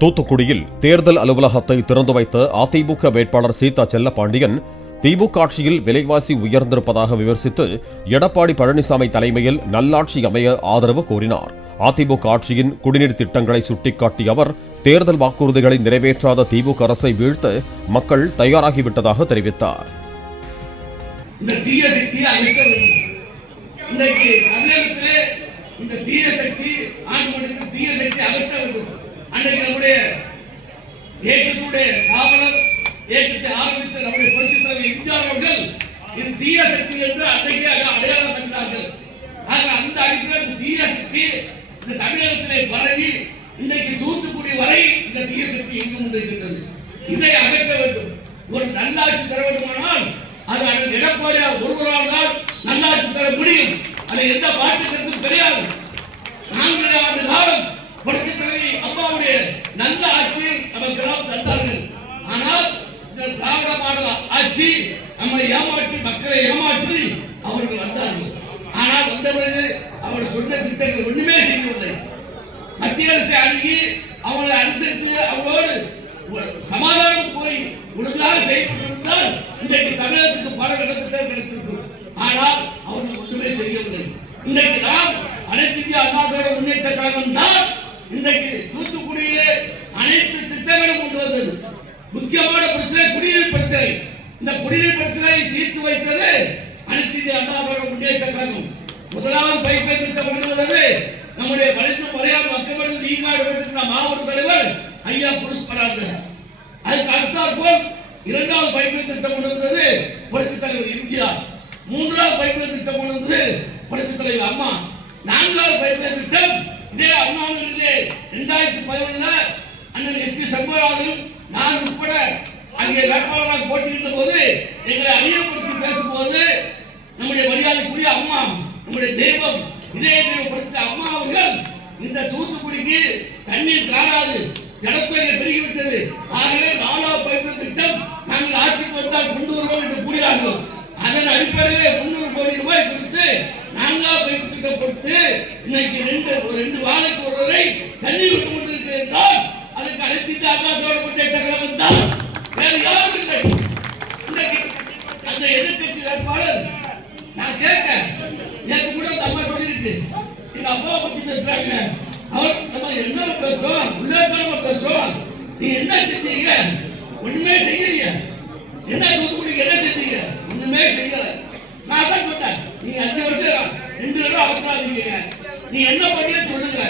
தூத்துக்குடியில் தேர்தல் அலுவலகத்தை திறந்து வைத்த அதிமுக வேட்பாளர் சீதா செல்லப்பாண்டியன் திமுக ஆட்சியில் விலைவாசி உயர்ந்திருப்பதாக விமர்சித்து எடப்பாடி பழனிசாமி தலைமையில் நல்லாட்சி அமைய ஆதரவு கோரினார். அதிமுக ஆட்சியின் குடிநீர் திட்டங்களை சுட்டிக்காட்டிய அவர் தேர்தல் வாக்குறுதிகளை நிறைவேற்றாத திமுக அரசை வீழ்த்த மக்கள் தயாராகிவிட்டதாக தெரிவித்தார். அன்றைக்கு நம்முடைய இயக்கத்துடைய காவலர் இயக்கத்தை ஆரம்பித்த நம்முடைய புரட்சித் தலைவர் எம்ஜிஆர் அவர்கள் இது தீய சக்தி என்று அன்றைக்கே அடையாளம் கண்டார்கள். ஆக அந்த அடிப்படையில் இந்த தீய சக்தி இந்த தமிழகத்திலே பரவி இன்றைக்கு தூத்துக்குடி வரை இந்த தீய சக்தி எங்கும் கொண்டிருக்கின்றது. இதை அகற்ற வேண்டும். ஒரு நல்லாட்சி தர வேண்டுமானால் அது எடப்பாடியார் ஒருவரால் தான் நல்லாட்சி தர முடியும். அது எந்த மாற்று கருத்தும் கிடையாது. 4 ஆண்டு காலம் புரட்சித் தலைவி அம்மாவுடைய நல்ல ஆட்சி நமக்கெல்லாம் தந்தார்கள். ஆனால் இந்த திராவிட மாடல் ஆட்சி நம்மை ஏமாற்றி மக்களை ஏமாற்றி அவர்கள் வந்தார்கள். ஆனால் வந்தவர்கள் அவர்கள் சொன்ன திட்டங்கள் ஒண்ணுமே செய்யவில்லை. மத்திய அரசை அணுகி அவர்களை அனுசரித்து அவர்களோடு சமாதானம் போய் ஒழுங்காக செயல்பட்டிருந்தால் இன்றைக்கு தமிழகத்துக்கு பல திட்டம் கிடைத்திருக்கும். ஆனால் அவர்கள் ஒன்றுமே செய்யவில்லை. இன்றைக்கு நாம் அனைத்து இந்திய அண்ணா திராவிட முன்னேற்ற கழகம் தான் இன்றைக்கு தூத்துக்குடியிலே அனைத்து திட்டங்களும் கொண்டு வந்தது. முக்கியமான பிரச்சனை குடிநீர் பிரச்சனை. இந்த குடிநீர் பிரச்சனையை தீர்த்து வைத்தது அனைத்து இந்திய அண்ணா திராவிட முன்னேற்ற கழகம். முதலாவது பைப்லைன் திட்டம் கொண்டு வந்தது நம்முடைய மலையாள மக்கள் நீர்நாடு மாவட்ட தலைவர் ஐயா புருஷ் பராந்தஸ். அதுக்கு அடுத்தாற்போல் 2வது பைப்லைன் திட்டம் கொண்டு வந்தது புரட்சித் தலைவர் எம்ஜிஆர். 3வது பைப்லைன் திட்டம் கொண்டு வந்தது புரட்சித் தலைவர் அம்மா. 4வது பைப்லைன் திட்டம் இதே அண்ணாவிலே 2011 அண்ணன் எஸ்பி சண்முகராஜன் நான் உட்பட அங்கே வேட்பாளராக போட்டியிட்ட போது எங்களை அறியப்படுத்தி பேசும்போது நம்முடைய மரியாதைக்குரிய அம்மா நம்முடைய தெய்வம் இதே தெய்வப்படுத்த அம்மா அவர்கள் இந்த தூத்துக்குடிக்கு தண்ணீர் காணாது ஜனத்தொகை பெருகிவிட்டது. ஆகவே 4வது பைப்லைன் திட்டம் நாங்கள் ஆட்சிக்கு வந்தால் கொண்டு வருவோம் என்று கூறினார்கள். அதன் அடிப்படையில் 300 கோடி ரூபாய் கொடுத்து 4வது பைப்லைன் திட்டம் கொடுத்து இன்னைக்கு 2 வாரத்துக்கு ஒரு முறை தண்ணீர் விட்டு கொண்டிருக்கிறது என்றால் அதுக்கு அனைத்து அண்ணா திராவிட முன்னேற்ற கழகம் தான், வேறு யாரும் இல்லை. இன்னைக்கு அந்த எதிர்கட்சி வேட்பாளர் நான் கேட்கிறேன், நேற்று கூட அந்த அம்மா சொல்லிருக்கு எங்க அம்மாவை பத்தி பேசுறாங்க. அவர் நம்ம என்ன பேசுறோம், உள்ளாதாரமா பேசுறோம். நீ என்ன செஞ்சீங்க? ஒண்ணுமே செய்யறீங்க. என்ன தூத்துக்குடிக்கு என்ன செஞ்சீங்க? ஒண்ணுமே செய்யல. நான் தான் சொன்னேன், நீங்க 5 வருஷம் 2 வருடம் அவசராதீங்க. நீ என்ன பண்ணிய சொல்லுங்க.